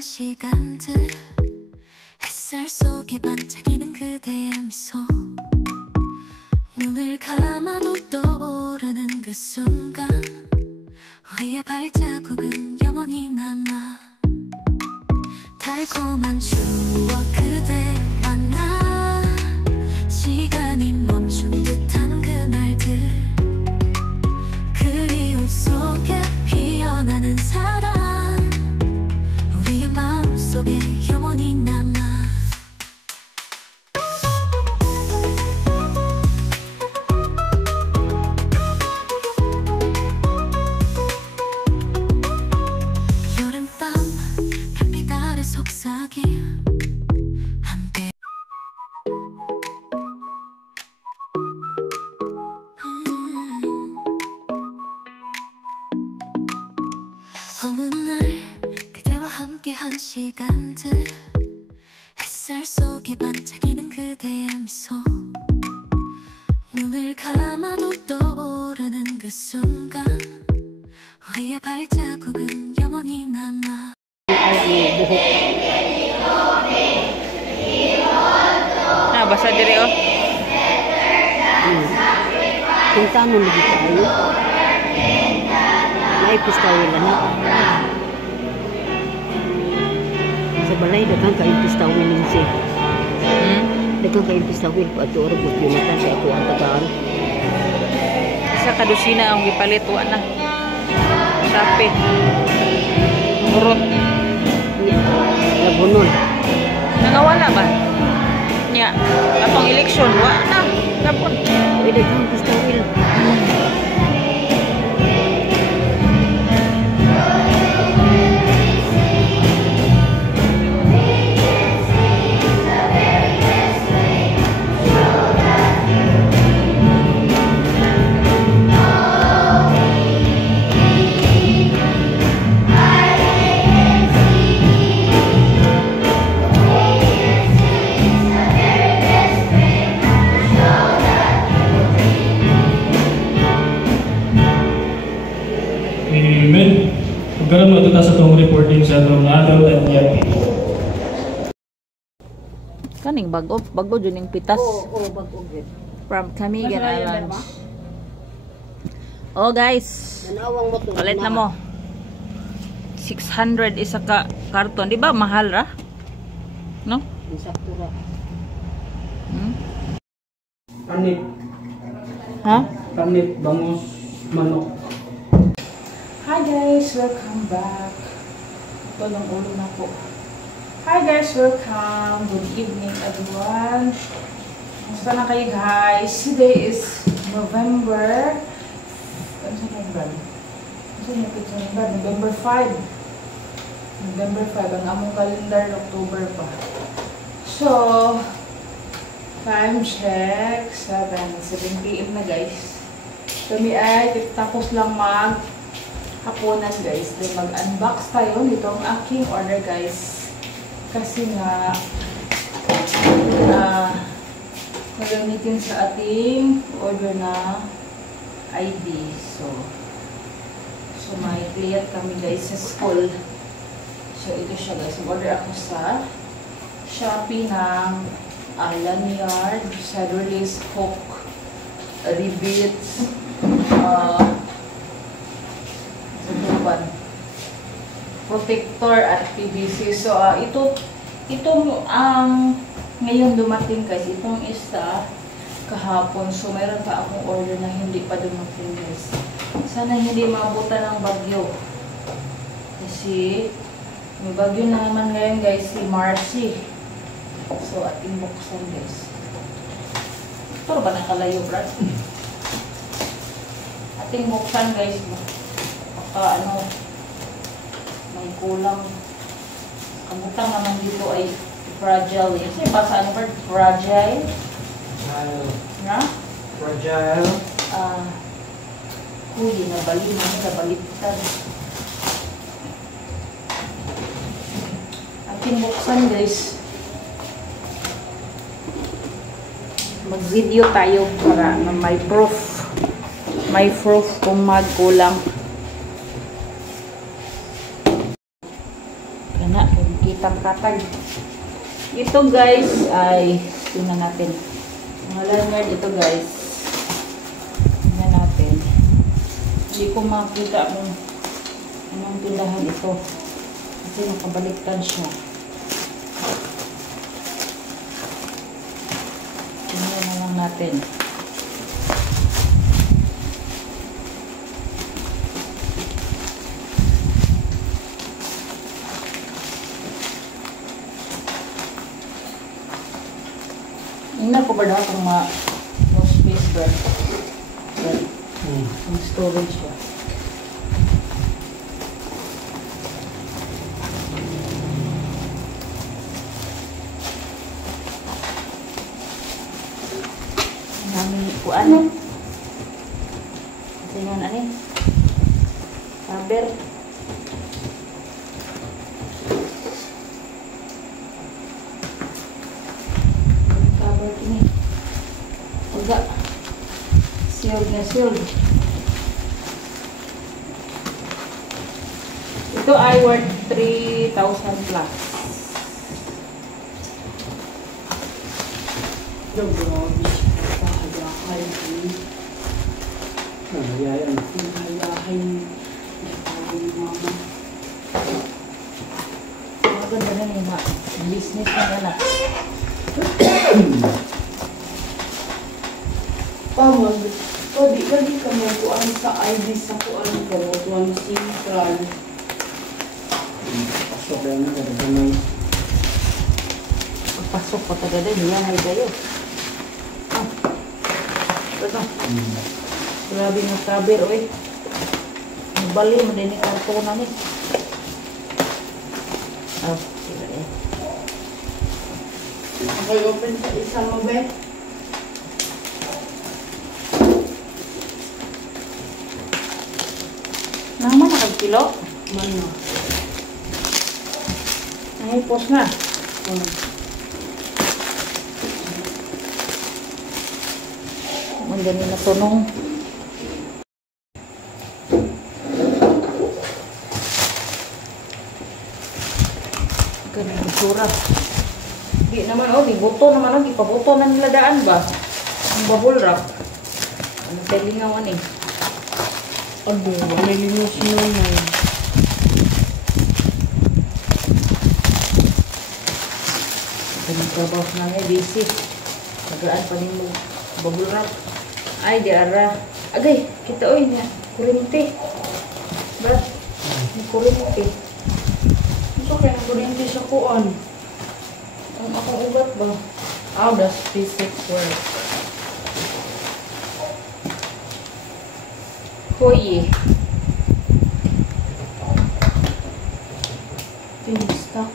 함께한 시간들 햇살 속에 반짝이는 그대의 미소 눈을 감아도 떠오르는 그 순간 우리의 발자국은 영원히 남아 달콤한 추억 그대 만나 시간이 멈춘 듯한 그날들 그리움 속에 피어나는 사랑 우리의 마음속에 영원히 남아 여름밤 햇빛 아래 속삭임 함께 어느 날 그대와 함께한 시간들 햇살 속에 반짝이는 그대의 미소 눈을 감아도 떠오르는 그 순간 우리의 발자국은 영원히 남아 Ah, basa diri oh. Punta mo lagi tayo. Naipis tayo lang na. Sa balay, dagang kaimpis tayo minsi. Dagang kaimpis tayo pa ito orbot yun na sa ito ang tagaan. Sa kadusina ang gipalit wa na. Sapi. Murot. Labunon. Nangawala ba? Nya, atong eleksyon wa na. Tapon. Ay, dagang kaimpis tayo. Amen. Magkaroon mo ito sa itong reporting sa itong adult and young people. Kaning bago jud ning pitas. Oo, bago gid. From Camigan Island. Oh guys, Nanawang mo to. palit na mo. 600 isa ka karton, di ba mahal ra? No? Insakto ra. Panit. Ha? Panit, bangus, manok. Hi guys, welcome back. Ito ng ulo na po. Hi guys, welcome. Good evening everyone. Kamusta na kayo guys? Today is November. Ano sa November? November 5. November 5. Ang among calendar, October pa. So, time check. 7 PM na guys. Kami ay tapos lang hapunan guys. Then mag-unbox tayo nito ang aking order guys. Kasi nga magamitin sa ating order na ID. So may client kami guys sa school. So ito siya guys. Order ako sa Shopee ng lanyard, saddle lace, hook, rivets, protector at PVC. So itong ngayon dumating guys, itong isa kahapon. So mayroon pa akong order na hindi pa dumating guys. Sana hindi maabutan ng bagyo. Kasi may bagyo na naman ngayon guys, si Marcy. So ating buksan guys. Ito ba nakalayo brad? Ating buksan guys. Baka may kulang. Ang butang naman dito ay fragile. Kasi basa ano ba? Fragile? Na? Fragile. Kuya, nabaliktad. Ating buksan guys. Mag-video tayo para may proof. May proof kung magkulang. Kana, nakatag. Ito guys ay tingnan natin. Mga lanyard ito guys. Tingnan natin. Hindi ko makita kung anong tindahan ito. Kasi nakabaliktad siya. Tingnan na lang natin. Tingnan ko ba daw kung no space ba? Yung storage ba? Namin kuan. Tingnan ani. Saber. Cover ini. Uga. Sealed na sealed. Ito ay worth 3,000 plus. Maganda na yung mga business na anak. Pamag, di lagi ka mo kuan sa ID sa kuan ko, kuan central. Pasok lang na kada gamay. Pagpasok ko talaga niya ay kayo. Ito. Grabe ng saber, oy. Bali mo din yung kartonan eh. Sila eh. Okay, open sa isa mo ba? Naman nakagkilo. Mano. Ay, post na. Ang gani na tunong. Gani na sura. Di naman, oh, ibuto naman, oh, ipabuto na nila daan ba? Ang bubble wrap. Ano tayo lingawan eh. Ado, may linos mo na. Ganang trabaho na nga, busy. Nagaan pa rin mo bubble wrap. Ay, di ara. Agay, kita oy niya. Kuryente. Brad, may kuryente. Ito kaya na kuryente sa kuan. Ang akong ugat ba? Ah, that's physics work. Hoy. Pin-stock.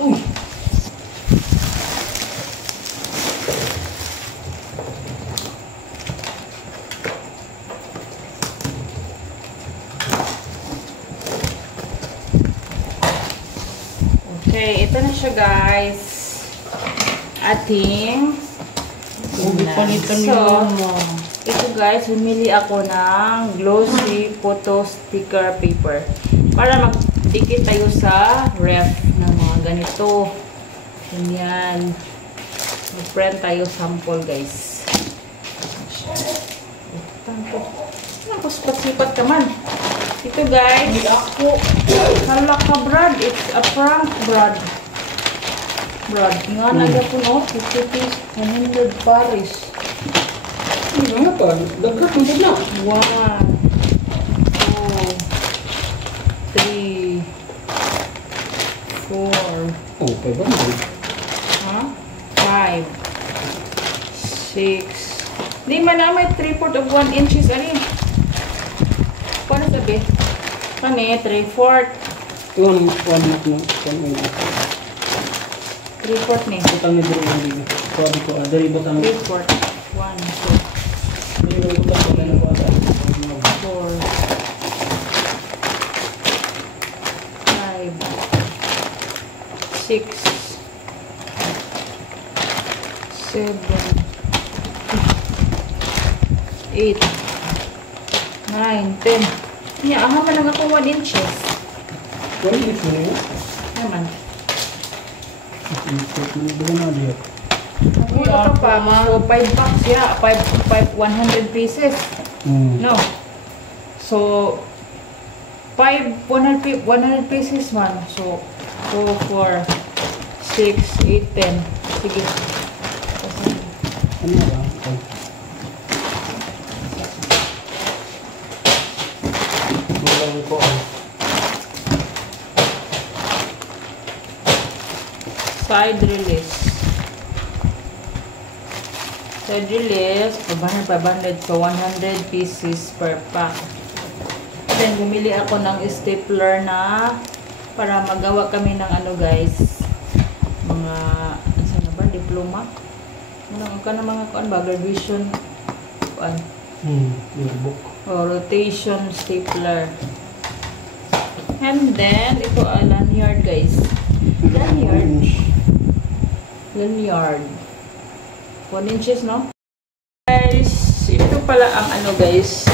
Uy. Okay, ito na siya guys. Ating Palitan So, mo. ito guys, humili ako ng glossy photo sticker paper para magdikit tayo sa ref ng mga ganito. Ganyan. Mag-print tayo sample guys. Tanto. Sipat ka man. Ito guys. Hindi ako. Hala ka Brad. It's a prank Brad. Brad. Nga nagyapon o. 50 piece. 100 Paris. Ano nga pa? Dagkat mo na. 1, 2, 3, 4, Oh, pa ba? ha? 5, 6. Di man na may 3/4 of 1 inches. Ano yun? Paano sabi? Kani, 3/4. One mat mo. One mat. 3/4 ni. Utang ni diri ang dili. Sabi ko, dari butang. 3/4. 1, 2, Dili ko utang ko na ko ata. 4, 5, 6, 7, 8, 8, 9, 10. Nya, aha man lang ako 1 inches. Wala yung ito niya. Naman. Ito na dia. Uy, ka pa. So, 5 bucks, yeah. 100 pieces. No. So, 100 pieces man. So, 2, 4, 6, 8, 10. Sige. Ano ba? Walang ko. Side release. Side release, 500. So, 100 pieces per pack. Then, bumili ako ng stapler na para magawa kami ng ano guys. Mga, ano na ba? Diploma. Ano ka na mga kuan ba? Graduation. Kuan. Yearbook. O, rotation stapler. And then, ito lanyard guys. Lanyard. 1 inches, no? Guys, ito pala ang ano guys.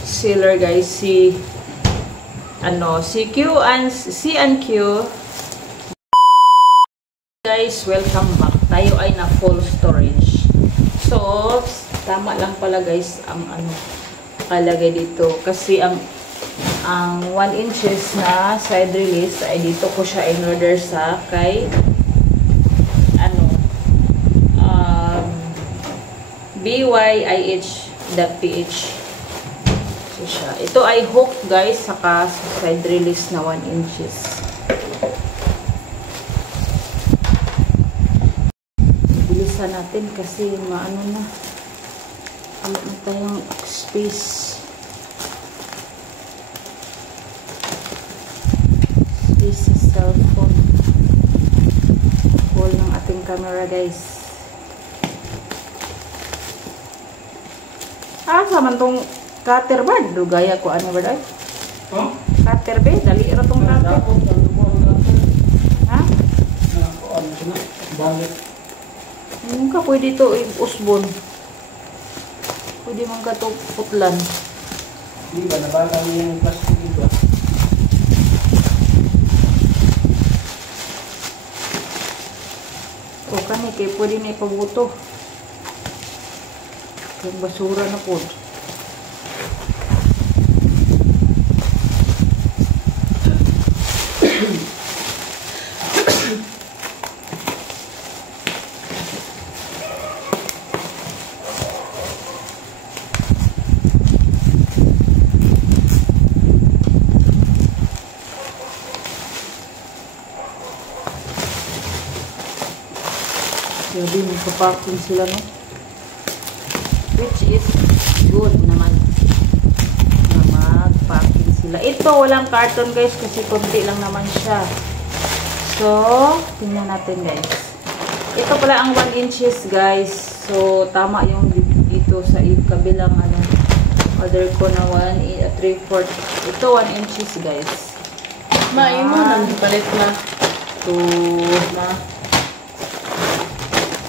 Sealer guys. Si C&Q. Guys, welcome back. Tayo ay na full storage. So, tama lang pala guys ang ano kalagay dito. Kasi ang 1 inches na side release ay dito ko siya in order sa kay BYIH.ph. So siya. Ito ay hook guys saka side release na 1 inches. Bilisan natin kasi maano na. Ano na tayong space. This is cellphone. Hold ng ating camera guys. Saman tong cutter ba? Dugaya ko ano ba dahil? Oh? Cutter ba? Dali ra tong cutter. Ha? Ano siya? Balik. Hindi ka pwede ito usbon. Pwede man ka ito putlan. Di ba? Nabala niya yung plastic iba. O kani kay pwede na ipabuto. Yung basura na po. Jadi magpa-parking sila, no? Which is good naman na mag-parking sila. Ito, walang carton guys kasi konti lang naman siya. So, tingnan natin guys. Ito pala ang 1 inches guys. So, tama yung dito sa kabilang ano. Order ko na 3/4. Ito 1 inches guys. Maimo nang palit na. 2 na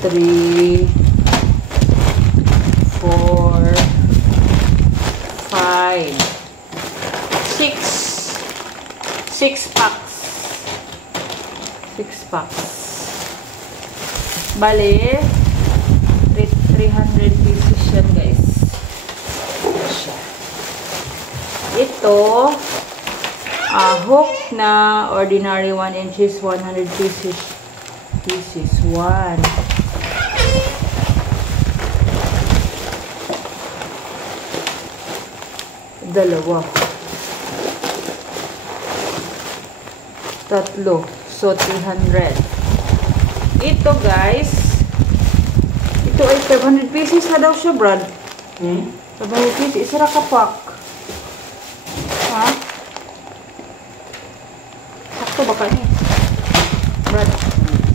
3 4 5 6 packs. 6 packs. Bale 300 pieces yan guys. Ito hook na ordinary 1 inches 100 pieces. 1 dalawa, tatlo, so 300. Ito guys, ito ay 500 pieces na daw siya Brad. 500 pieces, isa ra ka pack. Ha? Sakto ba kani Brad?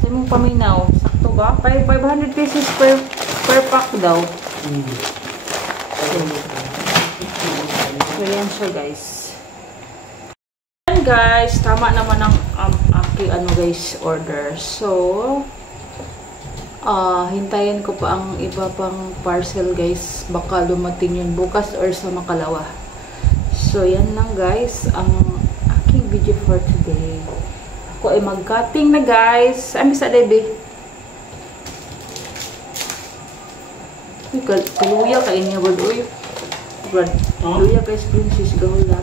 Sa mong paminaw, sakto ba? 500 pieces per pack daw. So, yan siya guys. Yan guys, tama naman ang aking ano guys order. So, Hintayin ko pa ang iba pang parcel guys. Baka dumating yun bukas or sa makalawa. So, yan lang guys. Ang aking video for today. Ako ay mag-cutting na guys. Ami sa baby. Kaluya ka inya word. Uy. Kaluya guys. Princess Gahula.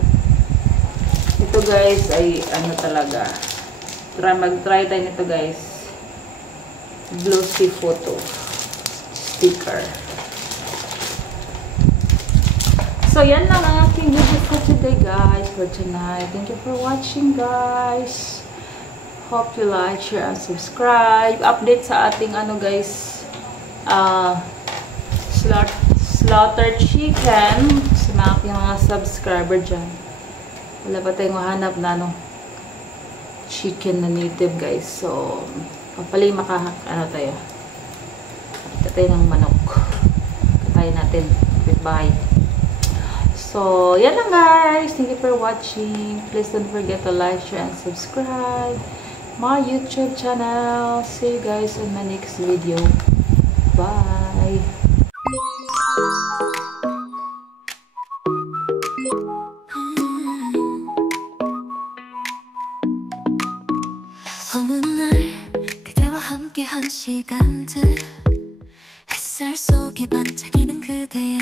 Ito guys ay ano talaga. Mag-try tayo nito guys. Glossy photo sticker. So, yan lang ang aking video for today, guys. For tonight. Thank you for watching, guys. Hope you like, share, and subscribe. Update sa ating, ano, guys, slaughter chicken. Sa mga subscriber dyan. Wala pa tayong mahanap na, ano, chicken na native, guys. So, papalay ano tayo. Tatay ng manok. Tatay natin. Goodbye. So, yan lang guys. Thank you for watching. Please don't forget to like, share, and subscribe my YouTube channel. See you guys in my next video. Bye. 어느 날 그대와 함께한 시간들 햇살 속에 반짝이는 그대의